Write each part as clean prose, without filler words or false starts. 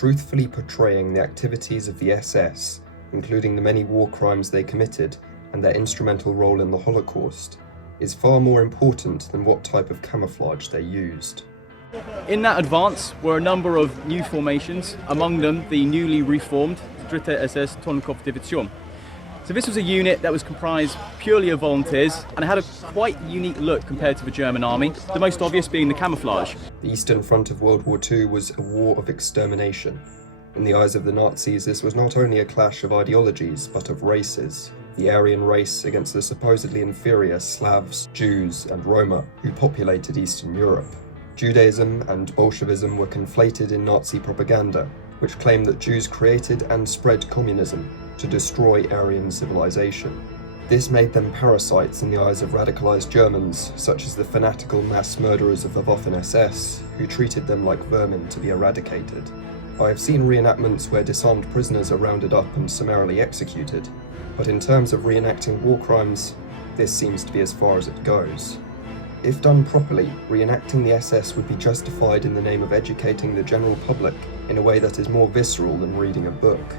truthfully portraying the activities of the SS, including the many war crimes they committed and their instrumental role in the Holocaust, is far more important than what type of camouflage they used. In that advance were a number of new formations, among them the newly reformed Dritte SS Tonkopfdivision. So this was a unit that was comprised purely of volunteers and had a quite unique look compared to the German army, the most obvious being the camouflage. The Eastern Front of World War II was a war of extermination. In the eyes of the Nazis, this was not only a clash of ideologies, but of races. The Aryan race against the supposedly inferior Slavs, Jews, and Roma who populated Eastern Europe. Judaism and Bolshevism were conflated in Nazi propaganda, which claimed that Jews created and spread communism to destroy Aryan civilization. This made them parasites in the eyes of radicalized Germans, such as the fanatical mass murderers of the Waffen SS, who treated them like vermin to be eradicated. I have seen reenactments where disarmed prisoners are rounded up and summarily executed, but in terms of reenacting war crimes, this seems to be as far as it goes. If done properly, reenacting the SS would be justified in the name of educating the general public in a way that is more visceral than reading a book.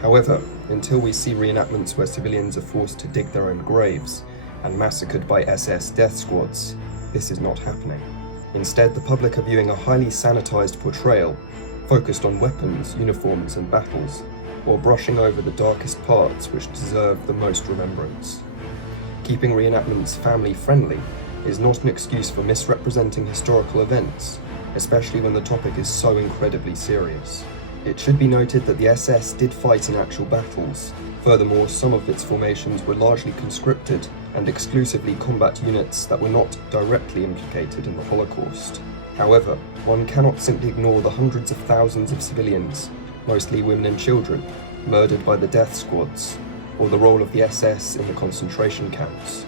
However, until we see reenactments where civilians are forced to dig their own graves and massacred by SS death squads, this is not happening. Instead, the public are viewing a highly sanitized portrayal, focused on weapons, uniforms, and battles, while brushing over the darkest parts which deserve the most remembrance. Keeping reenactments family-friendly is not an excuse for misrepresenting historical events, especially when the topic is so incredibly serious. It should be noted that the SS did fight in actual battles. Furthermore, some of its formations were largely conscripted and exclusively combat units that were not directly implicated in the Holocaust. However, one cannot simply ignore the hundreds of thousands of civilians, mostly women and children, murdered by the death squads, or the role of the SS in the concentration camps.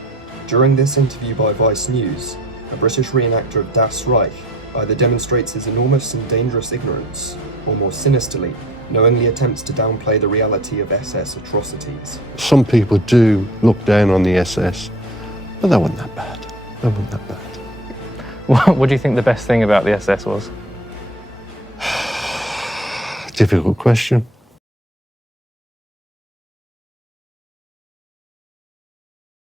During this interview by Vice News, a British reenactor of Das Reich either demonstrates his enormous and dangerous ignorance, or more sinisterly, knowingly attempts to downplay the reality of SS atrocities. Some people do look down on the SS, but they weren't that bad. They weren't that bad. What do you think the best thing about the SS was? Difficult question.